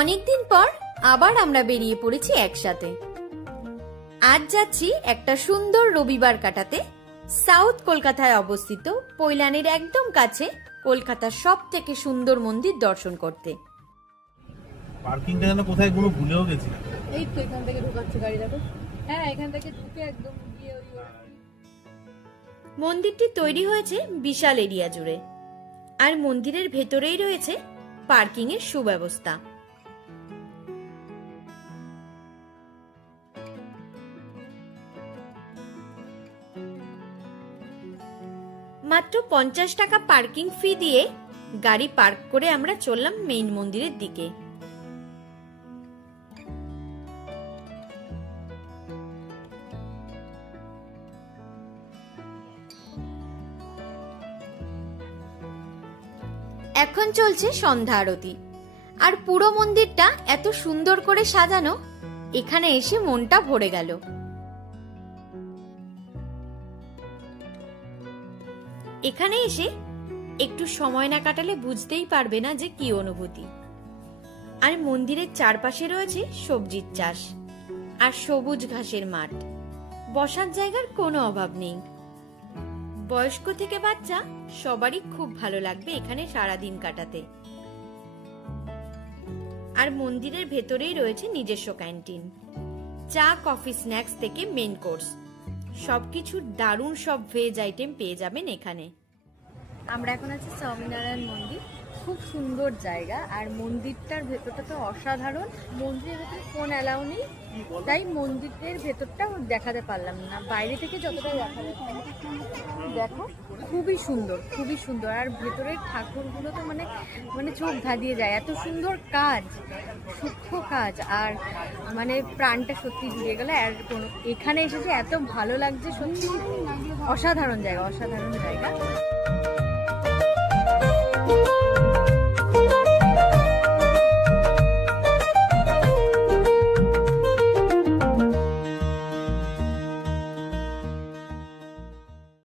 অনেকদিন পর আবার আমরা বেরিয়ে পড়েছি একসাথে। আজ যাচ্ছি একটা সুন্দর রবিবার কাটাতে সাউথ কলকাতায় অবস্থিত পৈলানির একদম কাছে কলকাতার সবথেকে সুন্দর মন্দির দর্শন করতে। পার্কিংটা যেন কোথায় গুলো ভুলেও গেছি। এই তো এখান থেকে ঢোকাচ্ছে গাড়ি, দেখো। হ্যাঁ, এখান থেকে ঢুকে একদম গিয়ে মন্দিরটি তৈরি হয়েছে বিশাল এরিয়া জুড়ে, আর মন্দিরের ভেতরেই রয়েছে পার্কিং এর সুব্যবস্থা। মাত্র 50 টাকা পার্কিং ফি দিয়ে গাড়ি পার্ক করে আমরা চললাম মেইন মন্দিরের দিকে। এখন চলছে সন্ধ্যা আরতি, আর পুরো মন্দিরটা এত সুন্দর করে সাজানো, এখানে এসে মনটা ভরে গেল। এখানে এসে একটু সময় না কাটালে বুঝতেই পারবে না যে কি অনুভূতি। আর মন্দিরের চারপাশে রয়েছে সবজির চাষ আর সবুজ ঘাসের মাঠ, বসার জায়গার কোনো অভাব নেই। বয়স্ক থেকে বাচ্চা সবারই খুব ভালো লাগবে এখানে সারাদিন কাটাতে। আর মন্দিরের ভেতরেই রয়েছে নিজস্ব ক্যান্টিন, চা, কফি, স্ন্যাক্স থেকে মেন কোর্স সবকিছু দারুণ সব ভেজ আইটেম পেয়ে যাবেন এখানে। আমরা এখন আছি স্বামীনারায়ণ মন্দির, খুব সুন্দর জায়গা। আর মন্দিরটার ভেতরটা তো অসাধারণ। মন্দিরের ভেতরে ফোন অ্যালাউ নেই, তাই মন্দিরের ভেতরটা দেখাতে পারলাম না। বাইরে থেকে যতটা দেখা যাচ্ছে, দেখো খুবই সুন্দর, খুবই সুন্দর। আর ভেতরের ঠাকুরগুলো তো মানে চোখ ধাঁধিয়ে যায়, এত সুন্দর কাজ, সূক্ষ্ম কাজ। আর মানে প্রাণটা সত্যি জুড়িয়ে গেল। আর এখানে এসেছে এত ভালো লাগছে, সত্যি অসাধারণ জায়গা, অসাধারণ জায়গা।